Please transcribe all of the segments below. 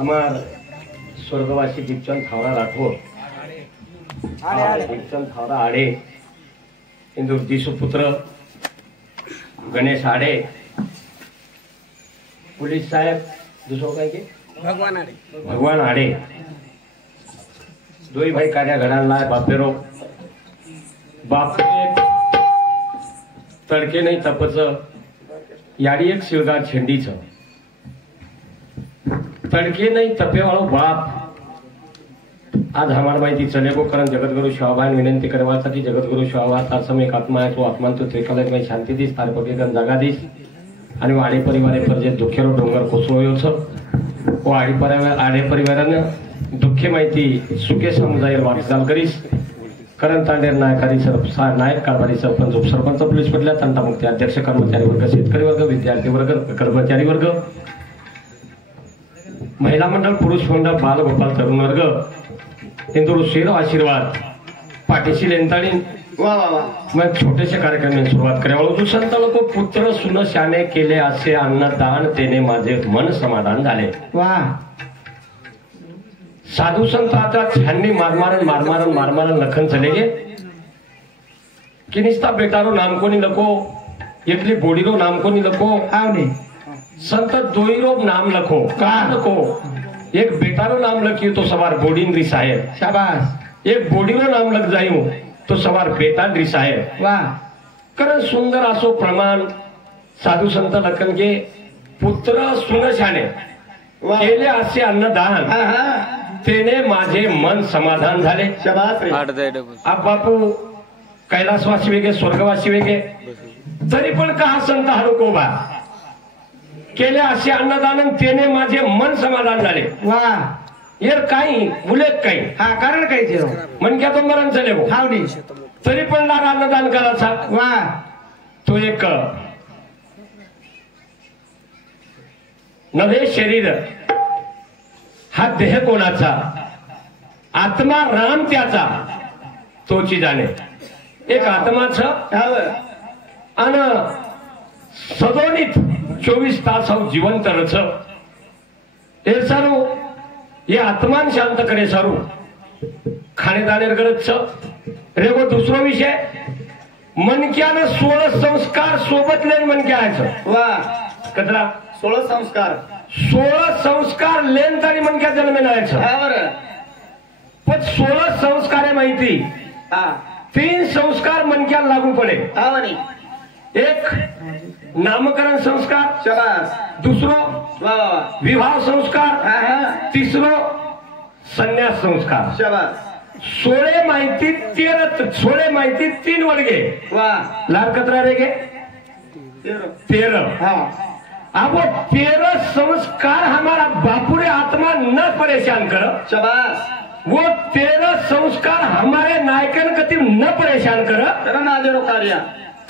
हमार स्वर्गवासी दीपचंद थावरा राठौर दीपचंद थावरा आड़े इंदुर्जी सुपुत्र गणेश आड़े पुलिस साहेब दूसरों का भगवान आड़े दो ही भाई कार्या घडाला बापेरो बाप तड़के नहीं तपच याडी एक शिवगार छेंडीच तड़के नहीं तपे वालों बाप आज हमारा माहिती चले को कारण जगतगुरु शिवाबाई विनंती करण्यासाठी जगतगुरु शिवाबा तार समय एक आत्मा आहे तो आत्मा तो त्रिकालय में शांती दिस तार पगेगन जागा दिस आणि वाडी परिवारे पर जे दुखेरो डोंगर कोसळयो छ ओ आडे परिवाराने दुःखे माहिती सुखे समजायला वाटचाल करीस कारण तांडेर नायकारी नायक कारभारी सरपंच उपसरपंच पोलीस पडल्या तंटामुक्ती अध्यक्ष कर्मचारी वर्ग शेतकरी वर्ग विद्यार्थी वर्ग कर्मचारी वर्ग महिला मंडळ पुरुष मंडळ बाल गोपाल तरुण वर्ग इंदूर शेरो आशीर्वाद पाठीशी लेंताळी मग छोटेसे कार्यक्रम सुरुवात करावं संत लोक पुत्र सुन शाने केले असे अन्नदान तेने माझे मन समाधान झाले वा साधु संत आता छाननी मारमारन लखन चले गे कि निस्ता बेटारो नाम को नहीं लखो एकली बोडीरो नाम को नहीं लखो आवने संत दोईरो नाम लखो का लखो एक बेटारो नाम लखियो तो सवार बोडीन रिसाहे शाबाश एक बोडीरो नाम लग जायो तो सवार बेटा रिसाहे वाह कारण सुंदर असो प्रमाण साधु संत लखन के पुत्र सुन शाने केले असे अन्नदान तेने माझे मन समाधान झाले आप बापू कैलासवासी वेगे स्वर्गवासी वेगे तरी पण का संत हरुकोबा केले असे अन्नदान तेने माझे मन समाधान झाले वा यार काही उलेख काही हा कारण काही ते मन क्या तो मरण चले वो हावडी तरी पण लार अन्नदान करायचा वा तो एक नवे शरीर हा देह कोणाचा आत्मा राम त्याचा तोची जाणे एक आत्माच आणि सदोनित 24 तास जिवंत रच हे सारू ये आत्मान शांत करे सारू खाणे दाणेर गरज रेगो दुसरो विषय मनक्यानं 16 संस्कार सोबत लेन मनक्या आहे वा कदरा 16 संस्कार लेन तरी मनक्या जन्मे नाही पण 16 संस्कार आहे माहिती 3 संस्कार मनक्या लागू पडे एक नामकरण संस्कार शाबास दुसरो विवाह संस्कार तिसरो संन्यास संस्कार शाबास 16 माहिती 3 वर्गे वा लाल कतरा रे गे 13 अब 13 संस्कार हमारा बापुरे आत्मा न परेशान कर शाबाश वो 13 संस्कार हमारे नायकन कति न परेशान कर करण आदेरो कार्य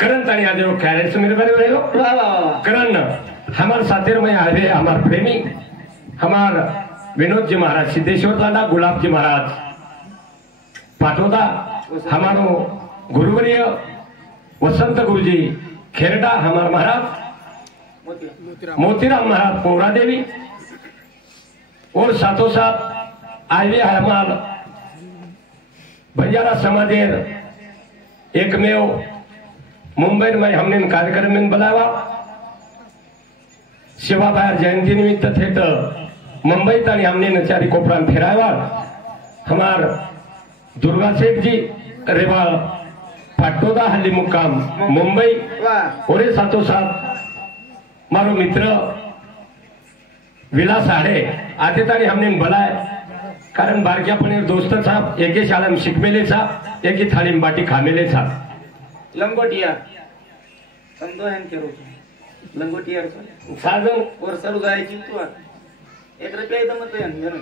करण तानी आदेरो कार्य मेरे बारे में वाह वाह करण हमारे साथीर में आए हमारे प्रेमी हमार विनोद जी महाराज सिद्धेश्वर दादा गुलाब जी महाराज पाटोदा हमारो गुरुवर्य वसंत गुरुजी खेरडा हमार महाराज मोतीराम महाराज पौरा देवी और साथों साथ आए हमार बंजारा समाजेर एकमेव मुंबई में हमने कार्यक्रम में बुलावा शिवाबाई जयंती निमित्त थे तो मुंबई तक हमने नचारी कोपरान फिरावा हमार दुर्गा सेठ जी रेवा पाटोदा हल्ली मुक्काम मुंबई और साथों साथ मारो मित्र विलास आड़े आते तारी हमने बोलाय कारण बारक्यापणे दोस्त साहब एके शाळा में शिकमेले सा एकी थाली में बाटी खामेले सा लंगोटिया संदो हैं के रोज लंगोटिया साजन और सर जायची तू 1 रुपया इथं मत आहे मेरे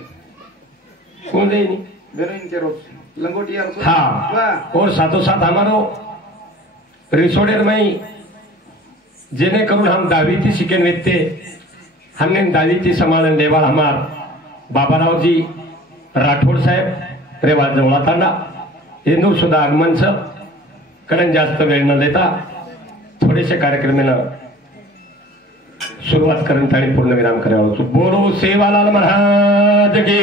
कोण देनी मेरे इनके रोज लंगोटिया हाँ और साथों साथ हमारो रिसोर्टर में जेने करून हम दावीती शिकेन वेते हमने दावीती समालन लेवा हमार बाबाराव जी राठौड़ साहेब रेवा जवळा तांडा इंदूर सुद्धा आगमन छ कारण जास्त वेळ न देता थोडेसे कार्यक्रम सुरुवात करत आणि पूर्ण विराम करावा. बोलो सेवालाल महाराज की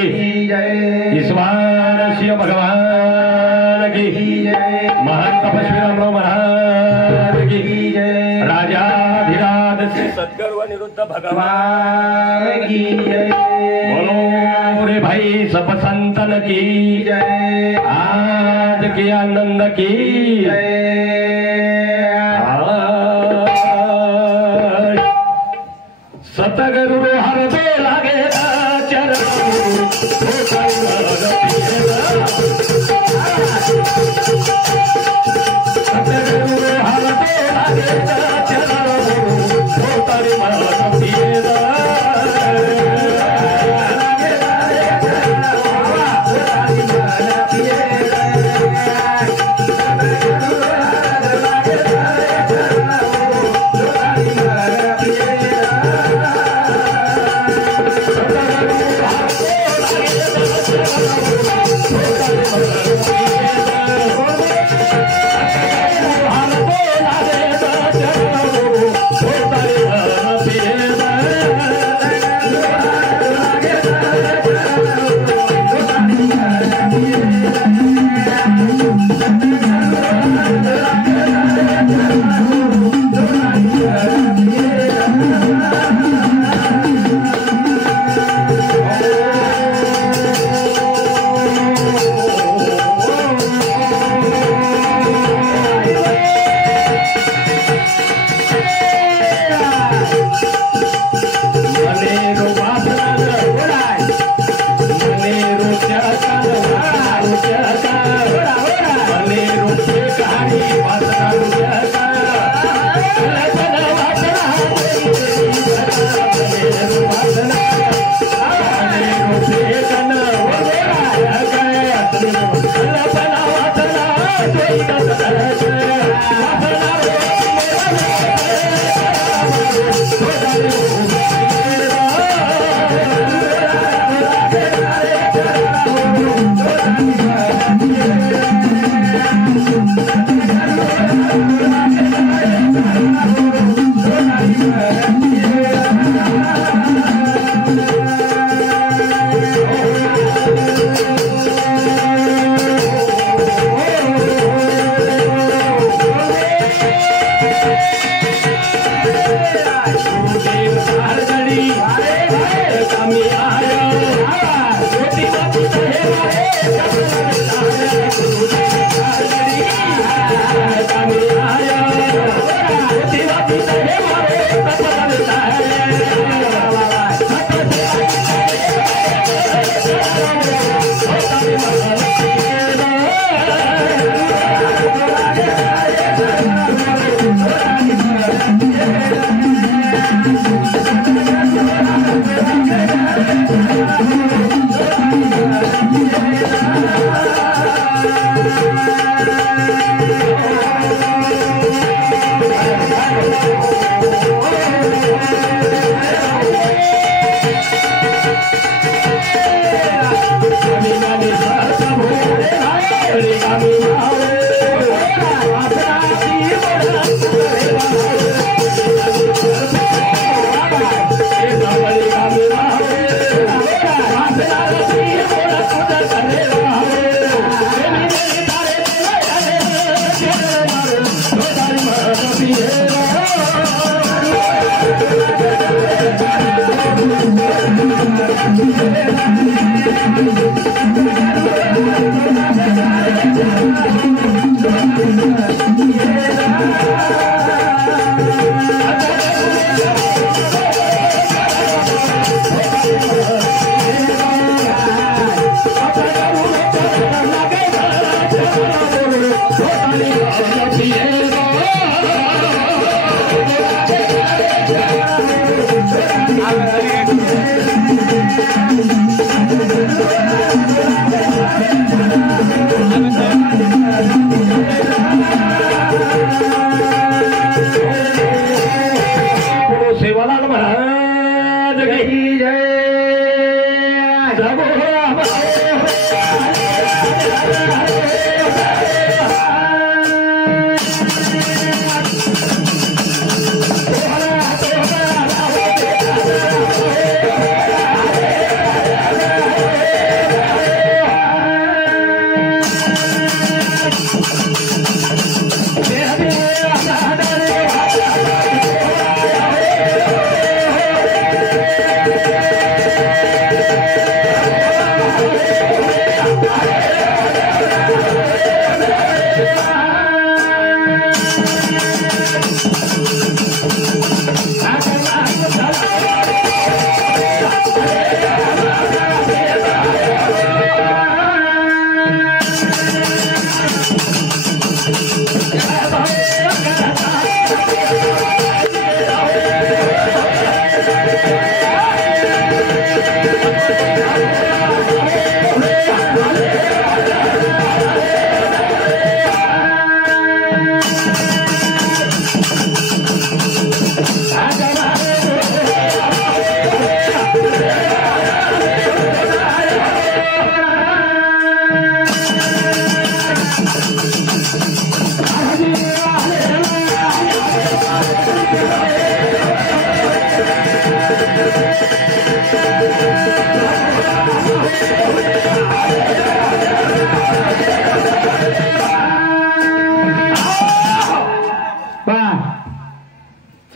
जय. ईश्वर शिव भगवान की जय. महान तपस्वी रामराव महाराज की जय. राजाधिराज श्री सद्गुरु अनिरुद्ध भगवान की जय. बोलो रे भाई सब संतन की जय. आज के आनंद की जय. सतगुरु हर दे लागे चरण सतगुरु हर दे लागे चरण तारी मन पिएदा.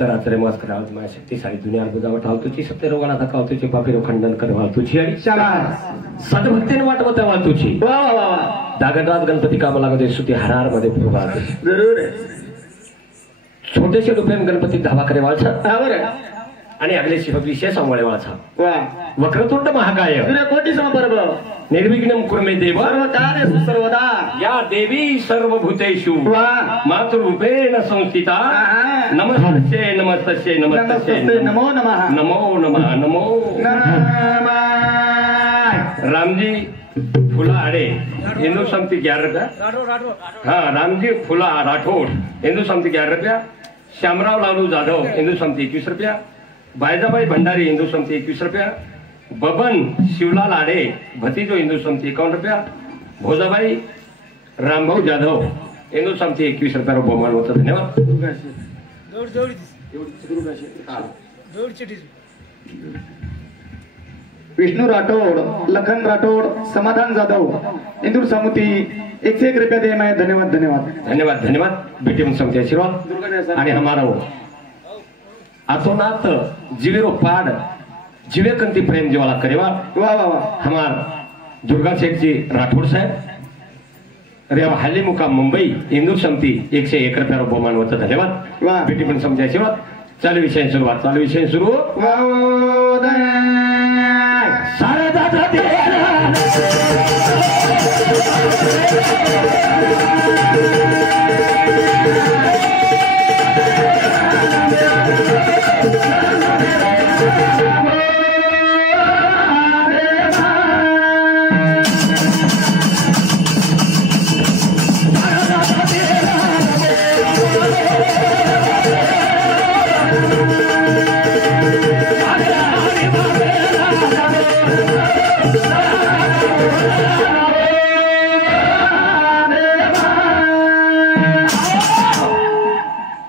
चराचरे मास करावत माझ्या शक्तिशाली दुनिया बुजावट तुझी सत्य रोगाला धकाव तुझी पापीरो खंडन करवा तुझी आणि सद्भक्तीने वाटवत तुझी दागनराज गणपती कामाला मध्ये सुती हरार मध्ये फुगा जरूर छोटेसे रुपये गणपती धावा करे वाळछा आणि अगले विशेष सांभाळे वाळछा वक्रतुंड महाकाय कोटी समपर्व निर्विघ्नं कुर्मे देव सर्वकार्येषु सर्वदा या देवी सर्वभूतेषु मातृरूपेण संस्थिता नमस्ते नमस्ते नमस्ते नमो नमः नमो नमः नमो नमः रामजी फुला आडे हिंदू संमती 11 रुपया हाँ रामजी फुला राठोड हिंदू संमती 11 रुपया श्यामराव लालू जाधव हिंदू संमती 21 रुपया बायजाबाई भंडारी हिंदू संमती 21 रुपया बबन शिवलाल आडे भतीजो हिंदू संमती 51 रुपया भोजाबाई रामभाऊ जाधव हिंदू संमती 21 रुपया बहुमान होतं धन्यवाद विष्णू राठोड लखन राठोड समाधान जाधव इंदूर समिती 101 रुपया दे मैं धन्यवाद धन्यवाद धन्यवाद धन्यवाद बेटी समिति आशीर्वाद आणि हमारा आतोनात जीवेरो पाड जीवे कंती प्रेम जीवाला करेवा वाह वाह वाह हमार दुर्गा सेठ जी राठोड साहेब रेवा हाली मुकाम मुंबई इंदूर समिति 101 रुपया बहुमान होतं धन्यवाद वाह बेटी पण समिति आशीर्वाद चालू विषय सुरुवात चालू विषय सुरू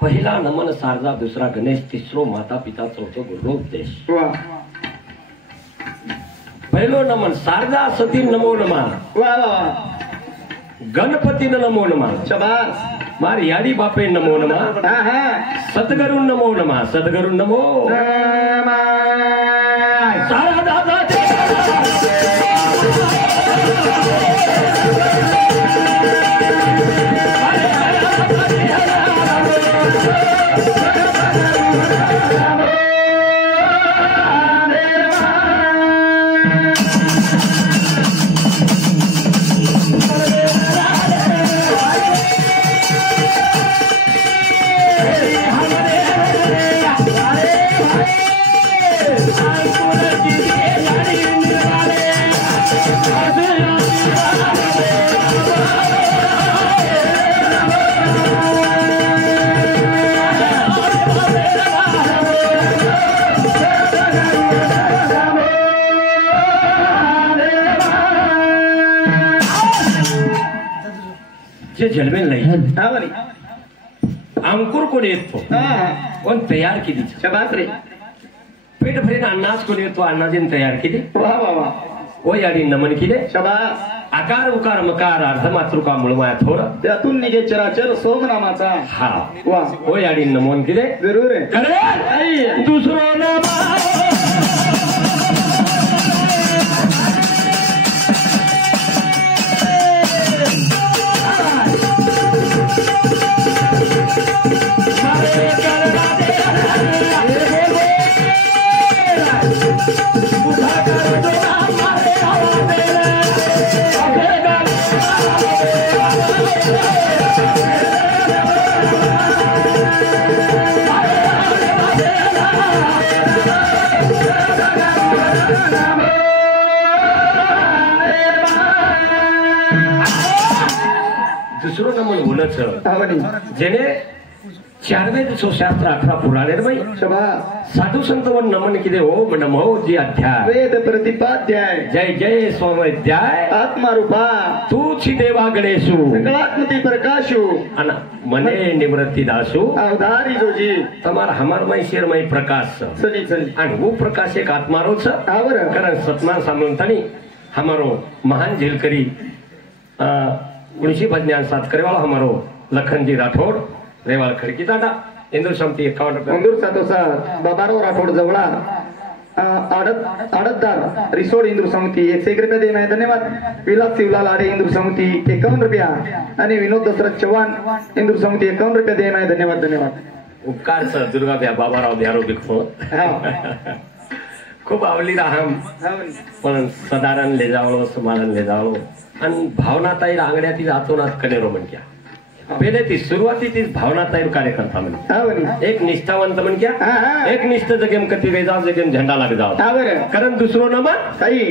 पहिला नमन शारदा दुसरा गणेश तिसरो माता पिता चौथो गुरुपदेश पहिलो नमन शारदा सती नमो नमः गणपती नमो नमः शाबाश मार याडी बापे नमो नमः सद्गुरु नमो नमः सद्गुरु नमो शारदा जलमेल नाही अंकुर कोण येतो कोण तयार केली शाबास रे पेट भरीन अन्नाच कोण येतो अन्नाजीन तयार केली वाह वाह वाह ओ याडी नमन केले शाबास आकार उकार मकार अर्ध मातृका मुळमाया थोर त्यातून निघे चराचर सोमनामाचा हा वाह ओ याडी नमन केले जरूर आहे करे दुसरो नाम दुसरं नमन होणच आवणी जेणे 4 वेद 100 शास्त्र 18 पुराणे रे बाई शबा साधू संत वन नमन किदे ओम नमो जी अध्याय वेद प्रतिपाध्याय जय जय स्वाध्याय आत्मा रूपा तूची देवा गणेशू सकलात्मती प्रकाशू अन मने निवृत्ति दासू अवधारी जोजी તમાર હમારમય શેરમય પ્રકાશ છે સની સની અને હું પ્રકાશ એક આત્મારો છે આવર કારણ સતના સામંતાની હમારો મહાન જેલ કરી 19 ભજ્ઞાન સાથ કરેવાળો હમારો લખનજી રાઠોડ રેવાળ ખડકી તાડા इंदूर समती 51 रुपये इंदूर सातोसा बाबाराव राठोड जवळा आडतदार रिसोड इंदूर समिती 101 रुपये दे धन्यवाद विलास शिवलाल आडे इंदूर समिती 51 रुपया आणि विनोद दशरथ चव्हाण इंदूर समिती 51 रुपये दे धन्यवाद धन्यवाद उपकार सर दुर्गा ब्या बाबाराव द्यारो बिखो खूप आवली राहम पण सदारण ले जावलो समारण ले जावलो आणि भावना ताई रांगड्यातील आतोनात कनेरो म्हणक्या पहिले ती सुरुवाती तीच भावना ताई कार्यकर्ता म्हण एक निष्ठावंत म्हण क्या एक निष्ठ जगेम कती वे जाव जगेम झेंडा लाग जाव कारण दुसरो नमन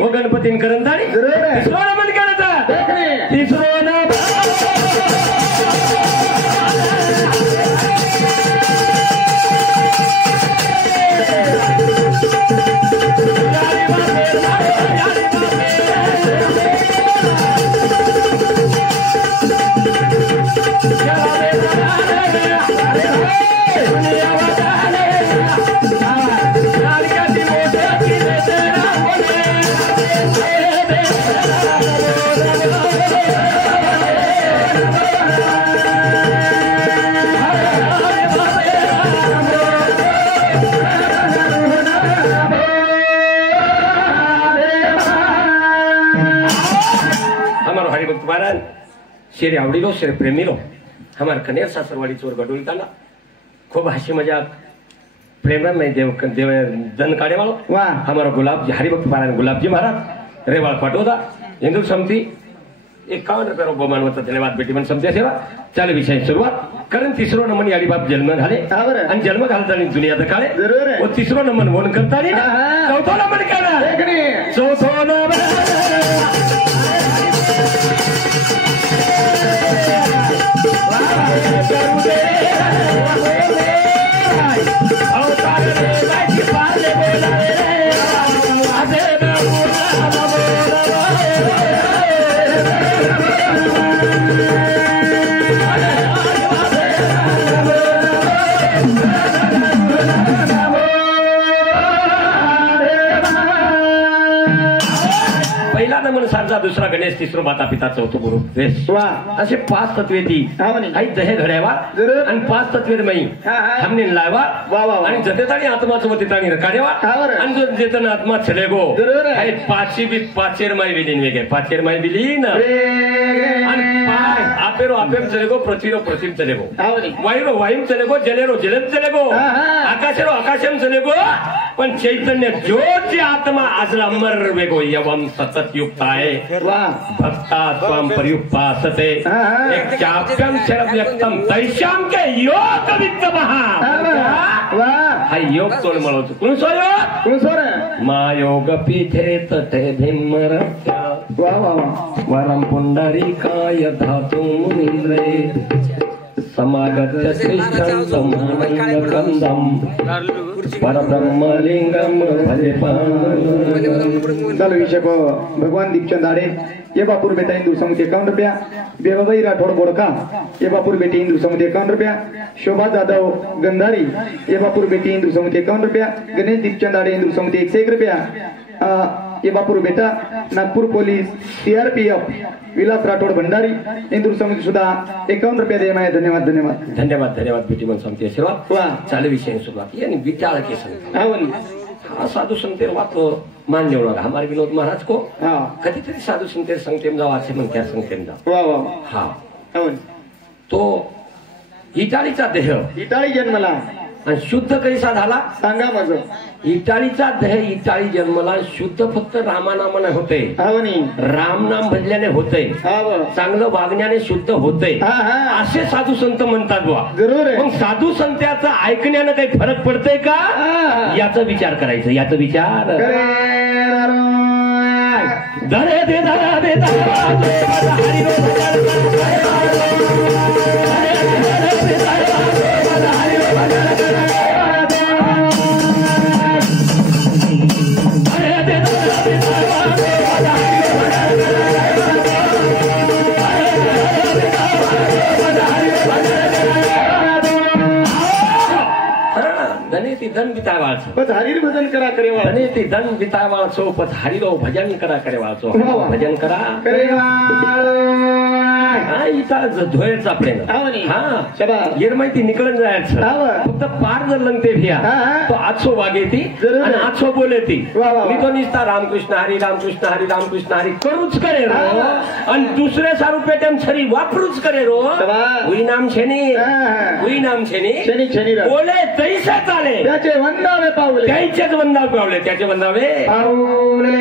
हो गणपतीन करण ताणी तिसरो नमन करता तिसरो नमन शेर आवडीलो शेर प्रेमीलो हमार कनेर सासरवाडी चोर गडोली ताला खूब हसी मजाक प्रेम में देव देव दन काढ़े वालो हमारा गुलाब जी हरिभक्त पारायण गुलाब जी महाराज रेवाड़ पटोदा हिंदू समिति 51 रुपये रो बहुमान होता धन्यवाद बेटी मन समझ्या सेवा चाले विषय सुरुवात कारण तिसरो नमन याडी बाप जन्म झाले आणि जन्म घालतानी दुनियात काळे व तिसरो नमन होण करतानी चौथो नमन करा चौथो नमन सारजा दुसरा गणेश तिसरो माता पिता चौथो गुरु असे 5 तत्वे ती काही दहे घड्यावा आणि 5 तत्वे मई हमने लावा आणि जतेतानी आत्माचं वतेतानी रकाडेवा आणि जो जेतना आत्मा चले गो काही 5 बी 5 माई बिलीन वेगे 5 माई बिलीन आणि आपेरो आपेम चले गो पृथ्वीरो पृथ्वी चले गो वायुरो वायुम चले गो जलेरो जलम चले गो आकाशेरो आकाशम चले गो पण चैतन्य ज्योति आत्मा आजला अमर वेगो यवम सतत युक्त आहे भक्ता त्वं पर्युपासते एक चाप्यम शरव्यक्तम तैश्याम के योग विद्मः हा योग तोड मळवतो कोण सोयो मा योग पीठे तटे भीमरत्या वरम पुंडरीकाय धातु मुनिन्द्रे समागत्य श्रेष्ठं समानन्दकन्दं परब्रह्मलिंगम भजे चलो विषय को भगवान दीपचंद आड़े ये बापुर बेटा हिंदू समिति 51 रुपया बेबाई राठौड़ बोड़का ये बापुर बेटी हिंदू समिति 51 रुपया शोभा जाधव गंधारी ये बापुर बेटी हिंदू समिति 51 रुपया गणेश दीपचंद आड़े हिंदू समिति 101 रुपया ये बापुर बेटा नागपुर पोलीस सीआरपीएफ विलास राठोड भंडारी इंदूर समिति सुद्धा 51 रुपया दे माय धन्यवाद धन्यवाद धन्यवाद धन्यवाद बेटी मन समिति आशीर्वाद चाले विषय सुरुवात यानी विचार के संग साधु संत बात मान लेवणार हमारे विनोद महाराज को कधीतरी साधू संत संगतेम जाव असे म्हणत्या संगतेम जाव हा तो इटालीचा देह इटाली जन्मला आणि शुद्ध कैसा झाला सांगा माझं इटाळीचा देह इटाळी जन्मला शुद्ध फक्त रामानामाने होते राम नाम भजल्याने होते चांगलं वागण्याने शुद्ध होते असे साधू संत म्हणतात बुवा मग साधू संतांचा ऐकण्याने काही फरक पडतोय का याचा विचार करायचा याचा विचार धरे दे धरा दे धन बितावाळो पधारी भजन करा करे वाळो धने ती धन बितावाळो पधारीलो भजन करा करे वाळो भजन करा करे वाळो हा इथं धुळेचा प्रेम हा शाबास गिरमाहिती निकळून जायचं फक्त पार जर लंगते भिया तो आजसो वागे ती आणि आजसो बोले ती मी तो निसता रामकृष्ण हरी रामकृष्ण हरी रामकृष्ण हरी करूच करे रो आणि दुसरे सारू पेटेम छरी वापरूच करे रो हुई नाम छेनी बोले तैसे चाले त्याचे वंदावे पावले त्याचेच वंदावे पावले त्याचे वंदावे पावले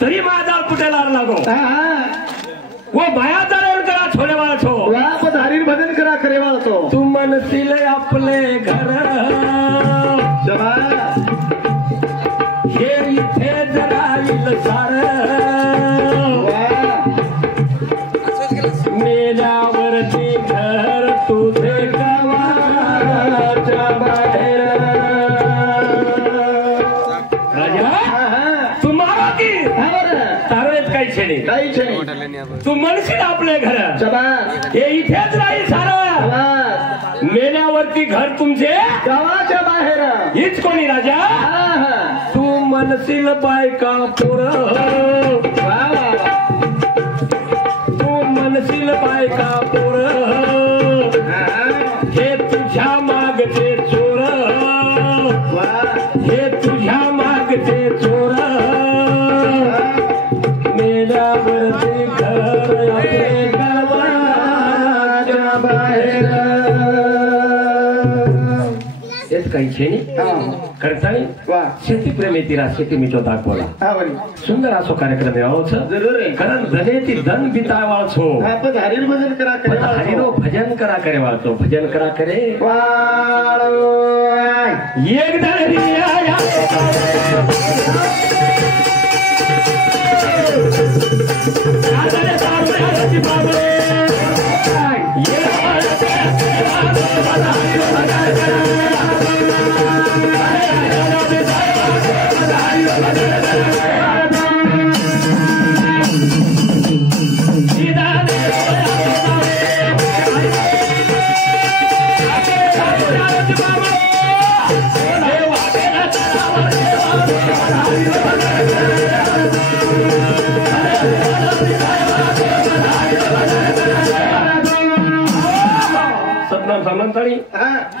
तरी माझा कुठे लागो वो माया दरण करा छोले वाला छो पधारी भजन करा करे वाळो तू मनसील आपले घर हे इथे जरा येईल सार मेल्यावरती घर तुझे गावाच्या बाहेर काही तू म्हणशील आपले घर हे इथेच राहील सारं मेल्यावरती घर तुमचे गावाच्या बाहेर हीच कोणी राजा तू म्हणशील बायका पोर तू म्हणशील बायका पोर हे तुझ्या मागचे चोर हे तुझ्या मागचे चोर मेल्यावरती घर आपले गावाच्या बाहेर हेच काही छेनी करतानी शेतीप्रेमी तिला शेती मिठो दाखवला सुंदर असो कार्यक्रम यावोच कारण धने ती धन बितावाळो हरीर भजन करा करे हरिरो भजन करा करे वाळतो भजन करा करे एक धन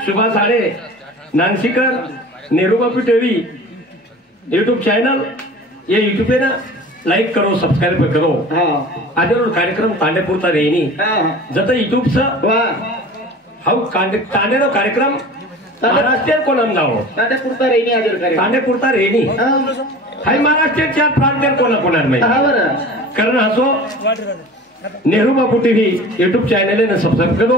शुभा साड़े नानसीकर नेहरू बापू टीवी यूट्यूब चैनल ये यूट्यूब पे ना लाइक करो सब्सक्राइब करो आज कार्यक्रम तांडेपुरता रेनी जत यूट्यूब हाउ तांडेरो कार्यक्रम महाराष्ट्र को नाम दाओ तांडेपुरता रेनी आज तांडेपुरता रेनी हाय महाराष्ट्र चार प्रांत कोणा में कारण हसो नेहरू बापू टीवी यूट्यूब चैनल ने सब्सक्राइब करो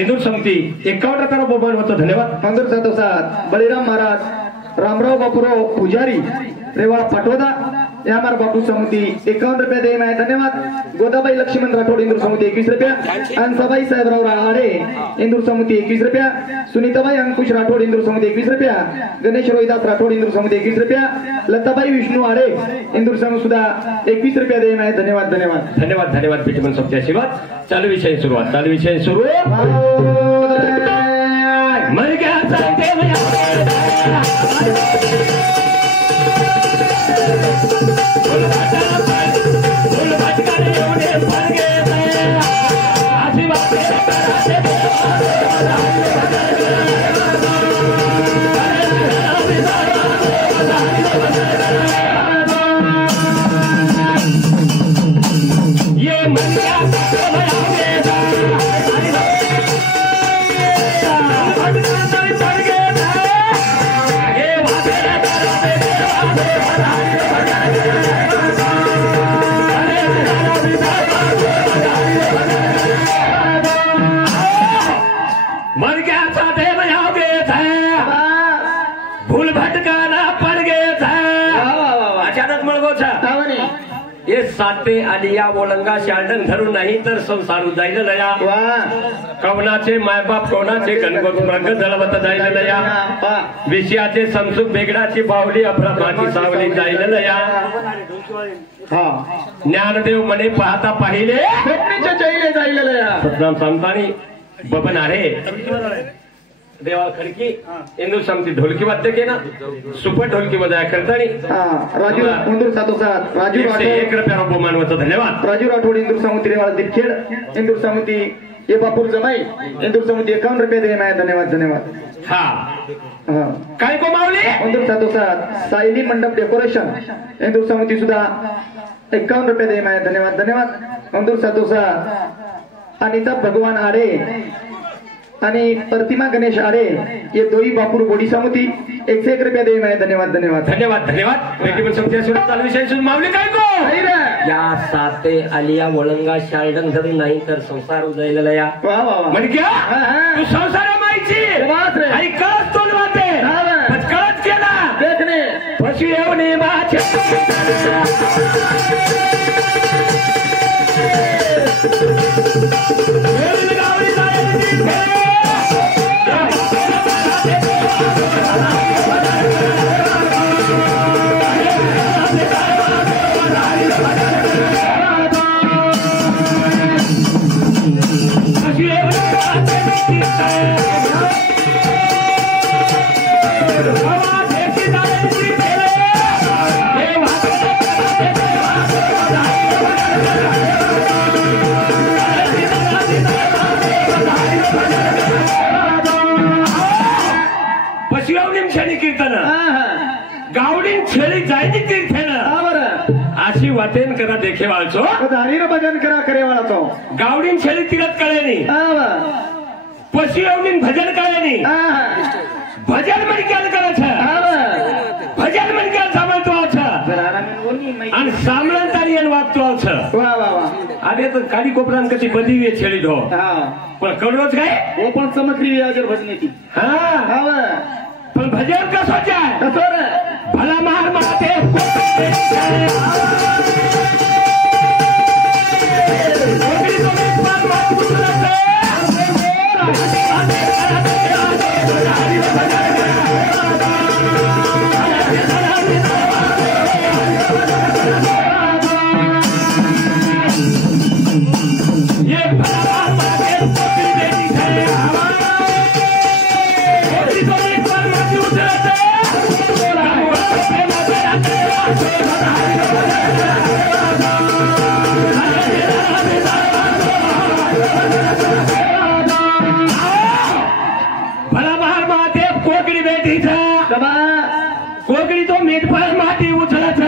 इंदूर समिति 51 रुपये बहुमान होता धन्यवाद पंदर साथ बळीराम महाराज रामराव बापूराव पुजारी रेवाड़ा पटोदा यामार बापू समिती 51 रुपये देय आहे धन्यवाद. गोदाबाई लक्ष्मण राठोड इंदूर समिती 21 रुपया. अंसाबाई साहेबराव राहाडे इंदूर समिती 21 रुपया. सुनीताबाई अंकुश राठोड इंदूर समिती 21 रुपया. गणेश रोहिदास राठोड इंदूर समिती 21 रुपया. लताबाई विष्णू आडे इंदूर समिती सुद्धा 21 रुपया देय आहे धन्यवाद धन्यवाद धन्यवाद धन्यवाद. पिठमन सोबती आशीर्वाद. चालू विषय सुरुवात. चालू विषय सुरू. मर गया चालते ये साते आलिया ओलंगा शांडन धरून नाही तर संसार जाईल लया. कवनाचे मायबाप कोणाचे गणगोत मृग जळवत जाईल लया. विषयाचे संसुख बेगडाची बावली अभ्रमाची सावली जाईल लया. ज्ञानदेव मने पाहता पाहिले जाईल लया. सतनाम सांगतानी बबन आहे देवा खडकी इंदूर समिती ढोलकी वाद्य के ना सुपर ढोलकी बजाया करतानी राजू इंदूर सातोसात राजू 1 रुपया रोपो मानवतो धन्यवाद. राजू राठोड इंदूर समिती रेवाळ दिखेड इंदूर समिती ये बापूर जमाई इंदूर समिती 51 रुपये देय आहे धन्यवाद धन्यवाद. हा काय को मावली इंदूर सातोसात सायली मंडप डेकोरेशन इंदूर समिती सुद्धा 51 रुपये देय आहे धन्यवाद धन्यवाद. इंदूर सातोसात अनिता भगवान आडे आणि प्रतिमा गणेश आडे ये दोई बापूर बोडी समिती 101 रुपया देय आहे धन्यवाद धन्यवाद धन्यवाद धन्यवाद. पेटीपन समिती सुद्धा चालू विषय सुरू मावली काय को या साते आलिया ओलंगा शाळडन धरून नाही तर संसार जाईल लया. वा वा वा म्हण क्या तू संसार माहिती ऐकत तोल वाटे कळत केला देखणे पशी येऊन माझे कीर्तन गावडीन छेळी जायची कीर्तन अशी वाटेन करा देखे वाळचो भजन करा करे वाळचो गावडीन छेळी तिरत कळेनी पशी येऊन भजन कळेनी भजन म्हणक्यान करायचं भजन म्हणक्यान सांभाळतो आणि सांभळण तारी वागतो अरे तर काडी कोपरान कशी बदी छेळी ढो पण कळलोच काय पण चमकली भजनेची पण भजन कसं भला मार माते कोकणी तो मीठफळ माती उचलत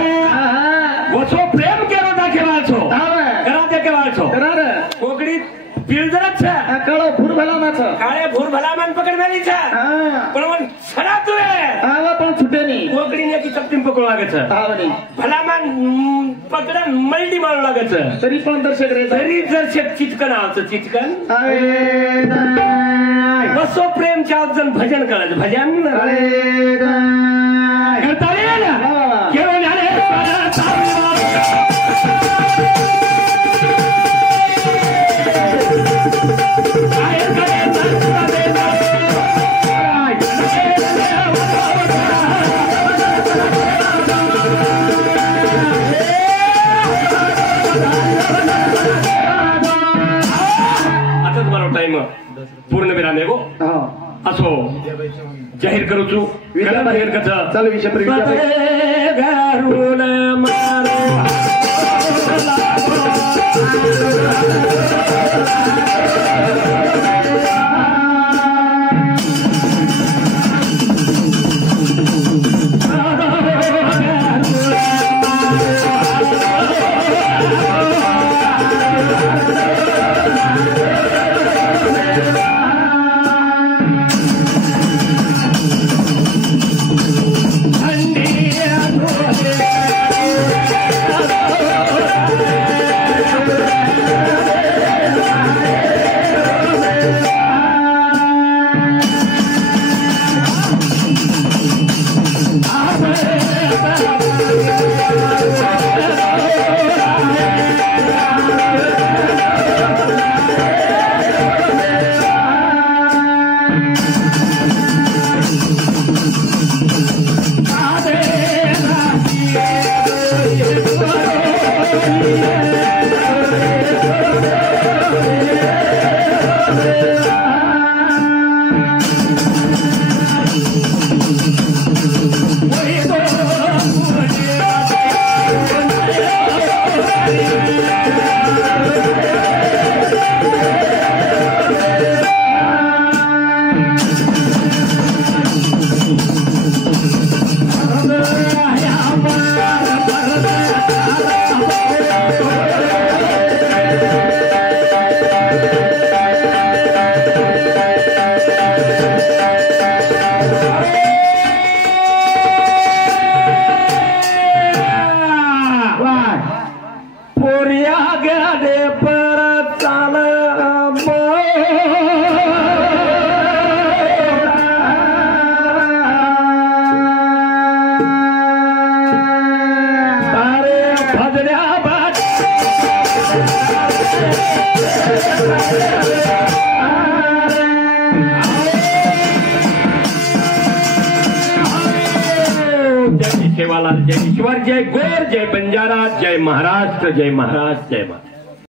वसो प्रेम केलो दाखेवाळछो करा दाखेवाळछो कोकणी पिळजरत काळो फूर भलामाच काळे फूर भलामान पकडमेली छ पण मन सडा तुए आवा पण छुटेनी कोकणी ने की चपटीम पकडू लागेच भलामान पकडन मल्टी मारू लागेच तरी पण दर्शक रे तरी दर्शक चिटकन आवचं चिटकन वसो प्रेम चावजन भजन करायचं भजन करता येईल केवळ पूर्णविराम गो असो जाहीर करू छू जाहीर कथा चालू विषय सेवालाल, जय ईश्वर, जय गौर, जय बंजारा, जय महाराष्ट्र, जय महाराज, जय माता।